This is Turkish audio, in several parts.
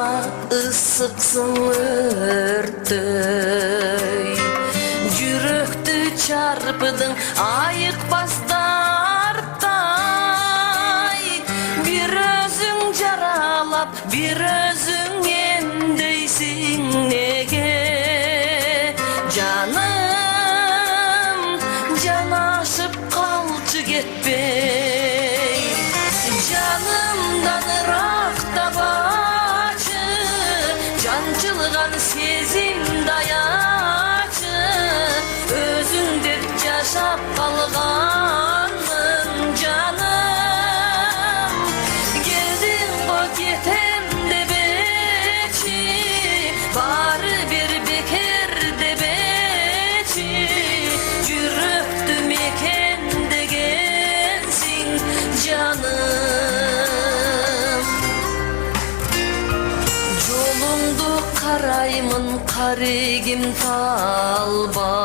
Başıma ısıksın örtüy, yürekti çarpıdın ayık bastartay. Bir özün jaralap, bir özün endeysin nege. Canım canaşıp kalçı gitbey, canımdan ırakta başı, cancılgan sezim dayaçı. Özün dep yaşap kalganım canım, geldin o getem de beçi, bari bir beker de beçi. Yürektüm eken de gensin canım. Yolumdu karaymın karigim talbay,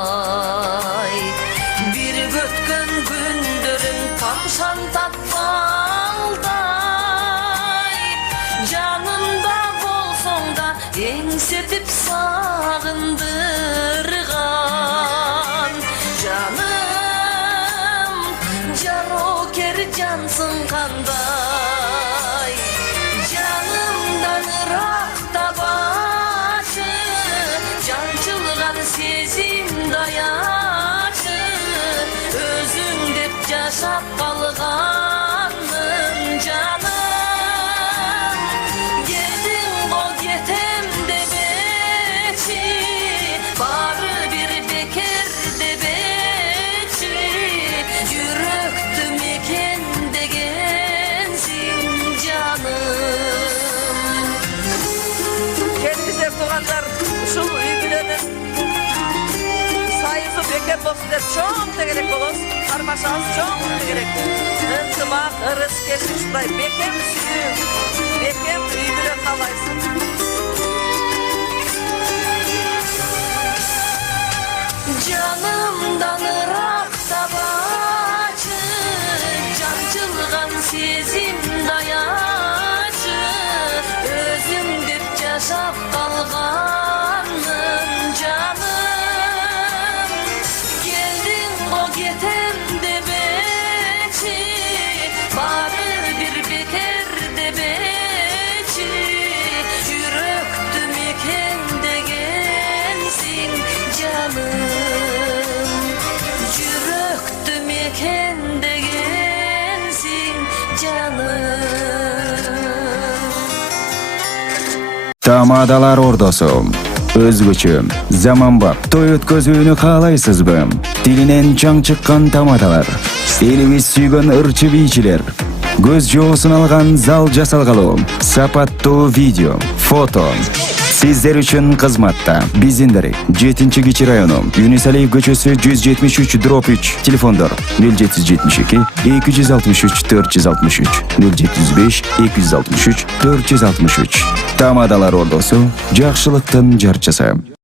bir götkön gündürün tamşan tatbalday. Canımda bolsoň da eňsetip sagındırgan canım, jaroker jansın kanday. Canımdan ırakta başı, cancılgan sezim dayaçı. Özün dep yaşap kalganım canım, geldin o getem de beçi, bari bir beker de beçi. Yürektüm eken de gensin canım. Kendinize tuğanlar uşul üygülenin sayısı beker bolsun dep çoğum tegerek bolos. Karmaşağız çoğum tegerek. Intımak, ırış, keşiş, şunday bekem süyü, bekem üygüle kalaysın. Canımdan ırakta baçı, cancılgan sezim dayaçı. Özüm dep yaşap kalganım canım, geldin o getem de beçi, bari bir beker de beçi. Yürektüm eken de gensin canım, yürektüm eken de gensin canım. Tamadalar ordosu. Özgüçü, zamanbap, toy ötközүүnü kalaysızbı? Dilinen çaң çıkkan tamadalar. Elimiz sүйgön ırçı biyçiler. Göz joosун algan zal jasalgaloo. Sapattуу video, foto. Sizler üçün kızmatta. Bizindere 7-Keçи rayonu, Yunus Aliyev köçösü 173/3, telefondor 0772 263 463 075 263 463. Tamadalar ordosu, jakşılıktın jarçысы.